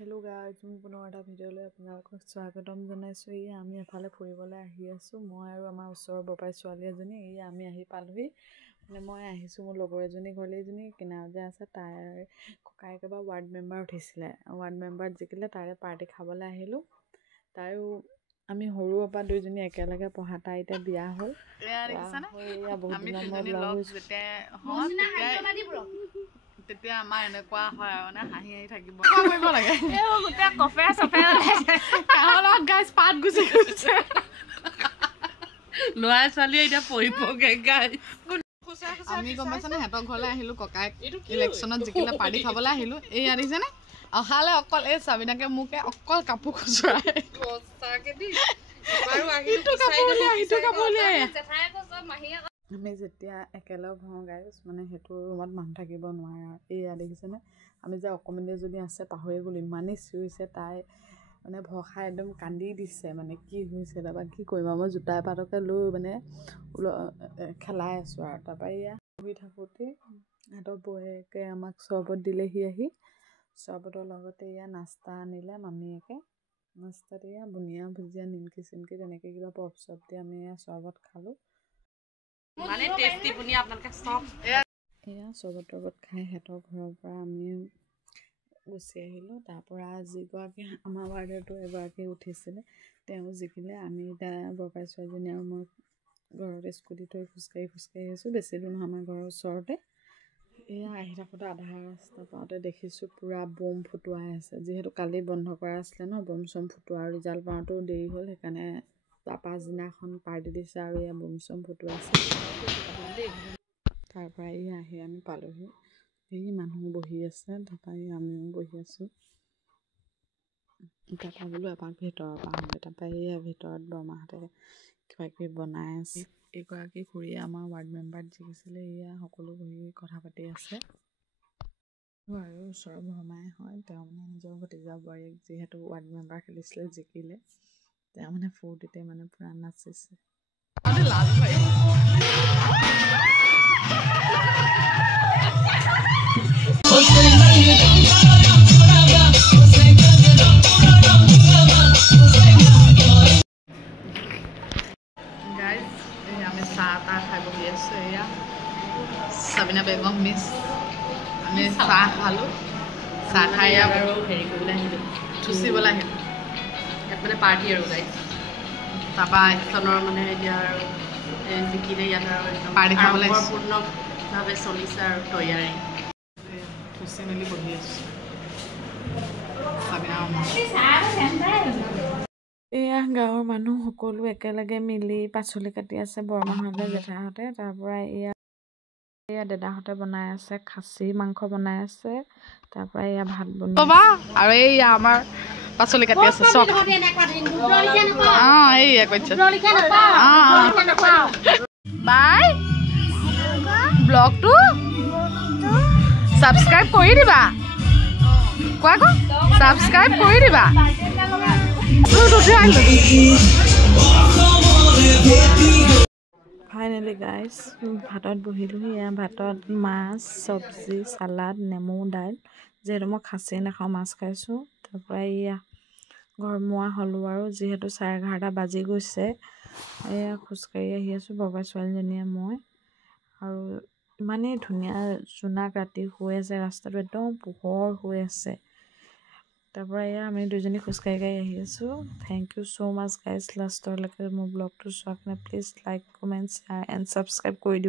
Hello' guys, মোৰ পুনৰ এটা ভিডিঅ'লৈ আপোনালোকক স্বাগতম জনাইছোঁ। আমি এফালে ফুৰিবলৈ আহি আছোঁ, মই আৰু আমাৰ ওচৰৰ বপাই ছোৱালী এজনী। আমি আহি পালোহি, মানে মই আহিছোঁ মোৰ লগৰ এজনী ঘৰলৈ। এজনী কিনাৰত যে আছে, তাইৰ ককায়েক এবাৰ ৱাৰ্ড মেম্বাৰ উঠিছিলে, ৱাৰ্ড মেম্বাৰত জিকিলে, তাৰে পাৰ্টি খাবলৈ আহিলোঁ। তাইও আমি সৰুৰ পৰা দুইজনী একেলগে পঢ়া, তাই এতিয়া বিয়া হ'ল। বহুত দিনৰ মূৰত লগ হৈছোঁ। তেতিয়া আমাৰ এনেকুৱা হয় আৰু মানে হাঁহি হাঁহি থাকিব লাগে। গোটেই কফে চফে গাইজ পাত গুচি গৈছে। ল'ৰা ছোৱালীয়ে এতিয়া পঢ়িবগে গাইজ। আমি গম পাইছানে সিহঁতৰ ঘৰলৈ আহিলোঁ, ককায়েক ইলেকশ্যনত জিকিলে পাৰ্টি খাবলৈ আহিলোঁ। এয়া দেখিছেনে, অহালে অকল এই চাবিনাকে মোকে অকল কাপোৰ খুচুৰাই। আমি যেতিয়া একেলগ হওঁ গাইজ, মানে সেইটো ৰুমত মানুহ থাকিব নোৱাৰে আৰু। এয়া দেখিছেনে, আমি যে অকণমানি এজনী আছে পাহৰি গ'লো, ইমানেই চিঞৰিছে তাই, মানে ভৰসা একদম কান্দি দিছে, মানে কি হৈছে। তাৰপৰা কি কৰিম আৰু, মই জোতা এপাতকে লৈ মানে খেলাই আছোঁ আৰু। তাৰপৰা এয়া বহি থাকোঁতেই সিহঁতৰ বৌয়েকে আমাক চৰবত দিলেহি আহি, চৰবতৰ লগতে এয়া নাস্তা আনিলে মামীয়েকে। নাস্তাত এয়া বুনিয়া ভুজিয়া নিমকি চিমকি তেনেকৈ কিবা পপ চপ দি আমি এয়া চৰবত খালোঁ। মানে টেষ্টি বুনিয়া আপোনালোকে চব এয়া চৰবত তৰবত খাই সিহঁতৰ ঘৰৰ পৰা আমি গুচি আহিলোঁ। তাৰপৰা যিগৰাকী আমাৰ ৱাৰ্ডতো এগৰাকী উঠিছিলে, তেওঁ জিকিলে। আমি এতিয়া বৰপাই ছোৱালীজনী আৰু মই ঘৰতে স্কুটি থৈ খোজকাঢ়ি আহিছোঁ। বেছি দূৰ নহয়, আমাৰ ঘৰৰ ওচৰতে। এয়া আহি থাকোঁতে আধা ৰাস্তা পাওঁতে দেখিছোঁ পূৰা বম ফুটুৱাই আছে। যিহেতু কালি বন্ধ কৰা আছিলে ন, বম চম ফুটোৱা, ৰিজাল্ট পাওঁতেও দেৰি হ'ল, সেইকাৰণে তাৰ পাছদিনাখন পাৰ্টি দিছে আৰু এয়া বম চম ফুটুৱাইছে। তাৰপৰা এই আহি আমি পালোহি, এই মানুহ বহি আছে, তাৰপৰা আমিও বহি আছোঁ। তাৰপৰা বোলো এপাক ভিতৰৰ পৰা আহোঁগৈ। তাৰপৰা এই ভিতৰত বৰমাহঁতে কিবা কিবি বনাই আছে। এইগৰাকী খুৰীয়ে আমাৰ ৱাৰ্ড মেম্বাৰত জিকিছিলে, এয়া সকলো বহি কথা পাতি আছে। আৰু ওচৰৰ বৰমাই হয়, তেওঁ মানে নিজৰ ভতিজা বোৱাৰীক যিহেতু ৱাৰ্ড মেম্বাৰ খেলিছিলে, জিকিলে, তেওঁ মানে ফূৰ্তিতে মানে পূৰা নাচিছে। গাইজ, আমি চাহ তাহ খাই বহি আছোঁ। এয়া চাবিনা বেগম মিছ, আমি চাহ খালোঁ। চাহ খাই আৰু হেৰি কৰিবলৈ আহিলোঁ, চুচিবলৈ আহিলোঁ। ইয়াত মানে পাৰ্টি আৰু গাইজ। তাৰপৰা ইলেকশ্যনৰ মানে এতিয়া আৰু জিকিলে ইয়াত আৰু পাৰ্টি খাবলৈ সম্পূৰ্ণভাৱে চলিছে আৰু তৈয়াৰী। চুচি মেলি বহি আছোঁ। এয়া গাঁৱৰ মানুহ সকলো একেলগে মিলি পাচলি কাটি আছে, বৰমাহঁতে জেঠাহঁতে। তাৰপৰা এয়া দাদাহঁতে বনাই আছে, খাচী মাংস বনাই আছে। তাৰপৰা এয়া ভাত বনাই আৰু এইয়া আমাৰ পাচলি কাটি আছে চব। এইয়া কৈছে বাই, ব্লগটো ছাবস্ক্ৰাইব কৰি দিবা। কোৱা আকৌ, ছাবস্ক্ৰাইব কৰি দিবা। ফাইনেলি গাইজ, ভাতত বহিলোঁ। এয়া ভাতত মাছ, চব্জি, চালাড, নেমু, দাইল। যিহেতু মই খাচী নাখাওঁ, মাছ খাইছোঁ। তাৰপৰা এয়া ঘৰমুৱা হ'লোঁ আৰু, যিহেতু 11:30 বাজি গৈছে। এয়া খোজকাঢ়ি আহি আছোঁ, বৰপাই ছোৱালীজনীয়ে মই। আৰু ইমানেই ধুনীয়া জোনাক ৰাতি হৈ আছে, ৰাস্তাটো একদম পোহৰ হৈ আছে। তাৰপৰা এয়া আমি দুজনী খোজকাঢ়ি আহি আছোঁ। Thank you so' much guys, লাষ্টৰলৈকে মোৰ ব্লগটো চোৱাৰ কাৰণে। Please like, comment, share and subscribe কৰি দিওঁ।